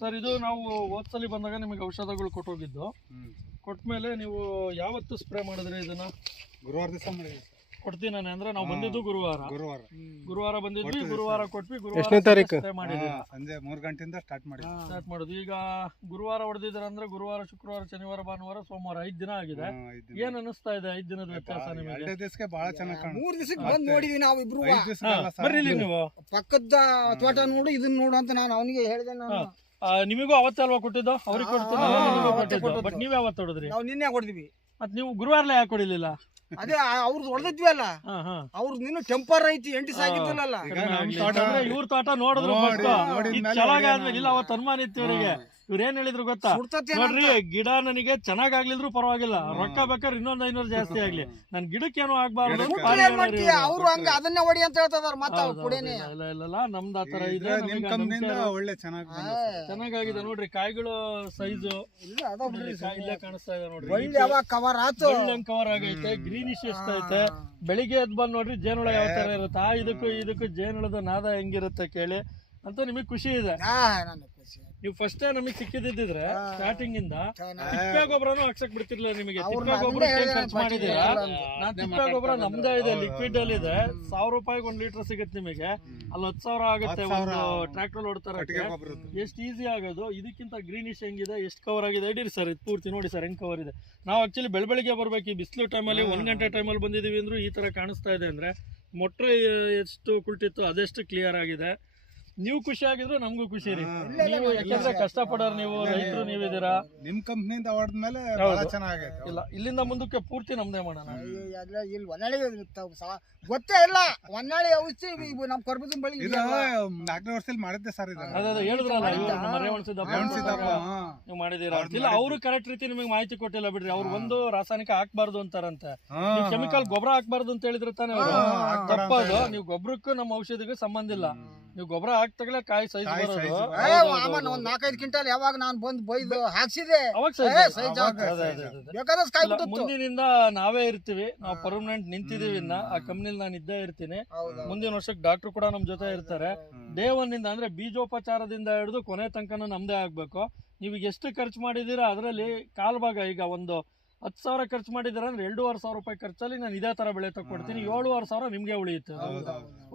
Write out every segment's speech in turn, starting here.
Sir ಇದು ನಾವು ಹೋದ್ಸಲಿ ಬಂದಾಗ ನಿಮಗೆ ಔಷಧಗಳು ಕೊಟ್ಟೋಗಿದ್ದು. ಕೊಟ್ಮೇಲೆ ನೀವು ಯಾವತ್ತು ಸ್ಪ್ರೇ ಮಾಡಿದ್ರಿ ಇದನ್ನ? ಗುರುವಾರ ದಿವಸ ಮಾಡಿದ್ವಿ. ಕೊಡ್ತೀನಿ ನಾನು ಅಂದ್ರೆ ನಾವು ಬಂದಿದ್ದು ಗುರುವಾರ ಬಂದಿದ್ವಿ. ಗುರುವಾರ ಕೊಟ್ವಿ. ಎಷ್ಟನೇ ತಾರೀಕು? ಸಂಜೆ 3 ಗಂಟೆಯಿಂದ ಸ್ಟಾರ್ಟ್ ಮಾಡೋದು. ಈಗ ಗುರುವಾರ ಹೊಡೆದಿದ್ರ ಅಂದ್ರೆ ಗುರುವಾರ, ಶುಕ್ರವಾರ, ಶನಿವಾರ, ಭಾನುವಾರ, ಸೋಮವಾರ 5 ದಿನ ಆಗಿದೆ. ಏನ್ ಅನಿಸ್ತಾ ಇದೆ 5 ದಿನದ ವ್ಯತ್ಯಾಸ ನಿಮಗೆ? 2 ದಿವಸಕ್ಕೆ ಬಹಳ ಚೆನ್ನಾಗಿ ಕಾಣುತ್ತೆ. 3 ದಿವಸಕ್ಕೆ ಬಂದು ನೋಡಿದ್ವಿ ನಾವು ಇಬ್ರು. ಬರ್ರಿ ನೀವು ಪಕ್ಕದ ತೋಟ ನೋಡು, ಇದನ್ನ ನೋಡು ಅಂತ ನಾನು ಅವನಿಗೆ ಹೇಳಿದೆ. ನಿಮಗೂ ಅವತ್ತೇ ಅಲ್ವಾ ಕೊಟ್ಟಿದ್ದು? ಅವ್ರಿಗೆ ಕೊಡ್ತೀನಿ. ಬಟ್ ನೀವ್ ಯಾವತ್ತು ಹೊಡೆದ್ರಿ? ನಾವು ನಿನ್ನೆ ಹೊಡೆದ್ವಿ. ಮತ್ ನೀವು ಗುರುವಾರಲೇ ಯಾಕೆ ಹೊಡಿಲಿಲ್ಲ? ಅದೇ ಅವ್ರದ್ದು ಹೊಡೆದಿದ್ವಿ ಅಲ್ಲ, ಅವ್ರದ್ದು ನೀನು ಟೆಂಪರ್ ಐತಿ, ಎಂಟಿ ಸಾಗಿದ್ದಿಲ್ಲ. ಇವ್ರ ತೋಟ ನೋಡಿದ್ರು ಚೆನ್ನಾಗಾದ್ಮೇಲೆ ಇಲ್ಲ, ಅವತ್ತು ಅನುಮಾನ ಇತ್ತು ಇವರಿಗೆ. ಇವ್ರ ಏನ್ ಹೇಳಿದ್ರು ಗೊತ್ತಾ? ನೋಡ್ರಿ, ಗಿಡ ನನಗೆ ಚೆನ್ನಾಗ್ಲಿದ್ರು ಪರವಾಗಿಲ್ಲ, ರೊಕ್ಕ ಬೇಕಾದ್ರೆ ಇನ್ನೊಂದ್ 500 ಜಾಸ್ತಿ ಆಗ್ಲಿ, ನನ್ ಗಿಡಕ್ಕೇನು ಆಗ್ಬಾರ್ದು. ಅವ್ರು ಹಂಗ ಅದನ್ನೇ ಹೊಡಿ ಅಂತ ಹೇಳ್ತಿದಾರ. ಇಲ್ಲ ನಮ್ದು ಆತರ ಇದೆ. ಒಳ್ಳೆ ಚೆನ್ನಾಗಾಗಿದೆ ನೋಡ್ರಿ. ಕಾಯಿಗಳು ಸೈಜು ಇಲ್ಲೇ ಕಾಣಿಸ್ತಾ ಇದೆ ನೋಡ್ರಿ. ಕವರ್ ಆಯ್ತು, ಕವರ್ ಆಗೈತೆ, ಗ್ರೀನಿಶ್ ಎಷ್ಟೈತೆ. ಬೆಳಿಗ್ಗೆ ಎದ್ದು ಬಂದ್ ನೋಡ್ರಿ ಜೇನುಳ ಯಾವ ತರ ಇರುತ್ತೆ. ಇದಕ್ಕೂ ಜೇನುಳದ ನಾದ ಹೆಂಗಿರುತ್ತೆ ಕೇಳಿ ಅಂತ ನಿಮಗ್ ಖುಷಿ ಇದೆ. ನೀವು ಫಸ್ಟ್ ನಮಗೆ ಸಿಕ್ಕಿದ್ರೆ ಸ್ಟಾರ್ಟಿಂಗ್ ಇಂದ ತಿಪ್ಪೆ ಗೊಬ್ಬರನು ಹಾಕ್ಸಕ್ ಬಿಡ್ತಿರ್ಲಿಲ್ಲ ನಿಮಗೆ. ತಿಪ್ಪೆ ಗೊಬ್ಬರ ಖರ್ಚು ಮಾಡಿದೀರಾ? ನಾನ್ ತಿಪ್ಪೆ ಗೊಬ್ಬರ ನಮ್ದೇ ಇದೆ, ಲಿಕ್ವಿಡ್ ಅಲ್ಲಿ ಇದೆ. 1000 ರೂಪಾಯಿಗೆ 1 ಲೀಟರ್ ಸಿಗುತ್ತೆ ನಿಮಗೆ. ಅಲ್ಲಿ 10,000 ಆಗುತ್ತೆ ಒಂದು ಟ್ರ್ಯಾಕ್ಟರ್ ಹೊಡ್ತಾರೆ. ಎಷ್ಟು ಈಸಿ ಆಗೋದು. ಇದಕ್ಕಿಂತ ಗ್ರೀನಿಶ್ ಹೆಂಗಿದೆ, ಎಷ್ಟು ಕವರ್ ಆಗಿದೆ ಇಡೀರಿ ಸರ್. ಇದು ಪೂರ್ತಿ ನೋಡಿ ಸರ್ ಹೆಂಗ್ ಕವರ್ ಇದೆ. ನಾವು ಆಕ್ಚುಲಿ ಬೆಳಗ್ಗೆ ಬರ್ಬೇಕು, ಈ ಬಿಸಿಲು ಟೈಮಲ್ಲಿ 1 ಗಂಟೆ ಟೈಮಲ್ಲಿ ಬಂದಿದೀವಿ ಅಂದ್ರೂ ಈ ತರ ಕಾಣಿಸ್ತಾ ಇದೆ ಅಂದ್ರೆ ಮೊಟ್ರೆ ಎಷ್ಟು ಕುಳ್ತಿತ್ತು ಅದೆಷ್ಟು ಕ್ಲಿಯರ್ ಆಗಿದೆ. ನೀವು ಖುಷಿ ಆಗಿದ್ರೆ ನಮಗೂ ಖುಷಿ ರೀ. ನೀವು ಯಾಕಂದ್ರೆ ಕಷ್ಟಪಡೋರು, ನೀವು ರೈತರು ನೀವಿದ್ದೀರಾ. ನಿಮ್ ಕಂಪ್ನಿಯಿಂದ ಹೊಡೆದ್ಮೇಲೆ ಚೆನ್ನಾಗೈತೆ. ಇಲ್ಲ, ಇಲ್ಲಿಂದ ಮುಂದಕ್ಕೆ ಪೂರ್ತಿ ನಮ್ದೇ ಮಾಡೋಣ. ಇಲ್ಲಿ ಹೊನ್ನಾಳಿ ಗೊತ್ತೇ ಇಲ್ಲ. ಹೊನ್ನಾಳಿ ಔಷಧಿ ನಮ್ ಕರ್ಬೂಜ ಬಳಿ 4ನೇ ವರ್ಷದಲ್ಲಿ ಮಾಡಿದ್ದೆ ಸರ್. ಅದೇ ಹೇಳಿದ್ರಲ್ಲ, ನೀವು ಮಾಡಿದೀರಾ ಇಲ್ಲ. ಅವರು ಕರೆಕ್ಟ್ ರೀತಿ ನಿಮಗೆ ಮಾಹಿತಿ ಕೊಟ್ಟಿಲ್ಲ ಬಿಡ್ರಿ. ಅವ್ರು ಒಂದು ರಾಸಾಯನಿಕ ಹಾಕ್ಬಾರ್ದು ಅಂತಾರಂತೆ. ಕೆಮಿಕಲ್ ಗೊಬ್ಬರ ಹಾಕ್ಬಾರ್ದು ಅಂತ ಹೇಳಿದ್ರೆ ತಾನೇ ಅವರು. ತಪ್ಪದು. ನೀವು ಗೊಬ್ಬರಕ್ಕೂ ನಮ್ಮ ಔಷಧಿಗೂ ಸಂಬಂಧ ಇಲ್ಲ. ನೀವು ಗೊಬ್ಬರ ಹಾಕ್ತಾಗಲೇ ಕಾಯಿ ಸೈಜ್ ಬರೋದು. ಒಂದ್ 4-5 ಕ್ವಿಂಟಲ್ ಯಾವಾಗ ನಾನು ಬಂದು ಬೈದು ಹಾಕ್ಸಿದೆ, ಮುಂದಿನಿಂದ ನಾವೇ ಇರ್ತೀವಿ. ನಾವು ಪರ್ಮನೆಂಟ್ ನಿಂತಿದೀವಿ. ಇನ್ನ ಆ ಕಂಪ್ನಿಲಿ ನಾನು ಇದ್ದೇ ಇರ್ತೀನಿ. ಮುಂದಿನ ವರ್ಷಕ್ಕೆ ಡಾಕ್ಟರ್ ಕೂಡ ನಮ್ ಜೊತೆ ಇರ್ತಾರೆ. ಡೇ 1 ಇಂದ ಅಂದ್ರೆ ಬೀಜೋಪಚಾರದಿಂದ ಹಿಡಿದು ಕೊನೆ ತನಕನೂ ನಮ್ದೇ ಆಗ್ಬೇಕು. ನೀವು ಎಷ್ಟು ಖರ್ಚು ಮಾಡಿದೀರಾ ಅದರಲ್ಲಿ ಕಾಲ್ ಭಾಗ. ಈಗ ಒಂದು 10,000 ಖರ್ಚು ಮಾಡಿದಾರೆ ಅಂದ್ರೆ 2,500 ರೂಪಾಯಿ ಖರ್ಚಲ್ಲಿ ನಾನು ಇದೇ ತರ ಬೆಳೆ ತಗೊಡ್ತೀನಿ. 7,500 ನಿಮ್ಗೆ ಉಳಿಯುತ್ತೆ.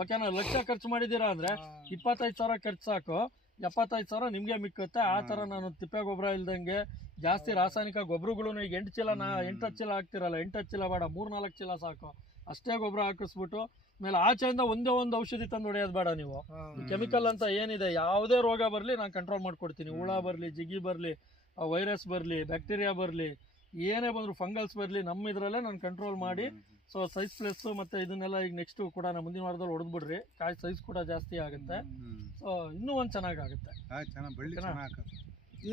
ಓಕೆನಾ? ಲಕ್ಷ ಖರ್ಚು ಮಾಡಿದೀರಾ ಅಂದ್ರೆ 25,000 ಖರ್ಚು ಸಾಕು, 75,000 ನಿಮ್ಗೆ ಮಿಕ್ಕುತ್ತೆ. ಆ ತರ ನಾನು ತಿಪ್ಪೆ ಗೊಬ್ಬರ ಇಲ್ದಂಗೆ ಜಾಸ್ತಿ ರಾಸಾಯನಿಕ ಗೊಬ್ಬರಗಳು ಈಗ 8 ಚೀಲ 8 ಚೀಲ ಹಾಕ್ತಿರಲ್ಲ, 8 ಚೀಲ ಬೇಡ, 3-4 ಚೀಲ ಸಾಕು. ಅಷ್ಟೇ ಗೊಬ್ಬರ ಹಾಕಿಸ್ಬಿಟ್ಟು ಆಮೇಲೆ ಆಚೆಯಿಂದ ಒಂದೇ ಒಂದು ಔಷಧಿ ತಂದು ಹೊಡೆಯೋದು ಬೇಡ. ನೀವು ಕೆಮಿಕಲ್ ಅಂತ ಏನಿದೆ, ಯಾವುದೇ ರೋಗ ಬರ್ಲಿ ನಾನು ಕಂಟ್ರೋಲ್ ಮಾಡ್ಕೊಡ್ತೀನಿ. ಹುಳ ಬರ್ಲಿ, ಜಿಗಿ ಬರ್ಲಿ, ವೈರಸ್ ಬರ್ಲಿ, ಬ್ಯಾಕ್ಟೀರಿಯಾ ಬರ್ಲಿ, ಏನೇ ಬಂದ್ರು, ಫಂಗಲ್ಸ್ ಬರಲಿ, ನಮ್ಮ ಇದರಲ್ಲೇ ನಾನು ಕಂಟ್ರೋಲ್ ಮಾಡಿ. ಸೊ ಸೈಜ್ ಪ್ಲಸ್ ಮತ್ತೆ ಇದನ್ನೆಲ್ಲ ಈಗ ನೆಕ್ಸ್ಟ್ ಕೂಡ ನಾವು ಮುಂದಿನ ವಾರದಲ್ಲಿ ಹೊಡೆದ್ಬಿಡ್ರಿ. ಕಾಯಿ ಸೈಜ್ ಕೂಡ ಜಾಸ್ತಿ ಆಗುತ್ತೆ. ಸೊ ಇನ್ನೂ ಒಂದು ಚೆನ್ನಾಗಾಗುತ್ತೆ.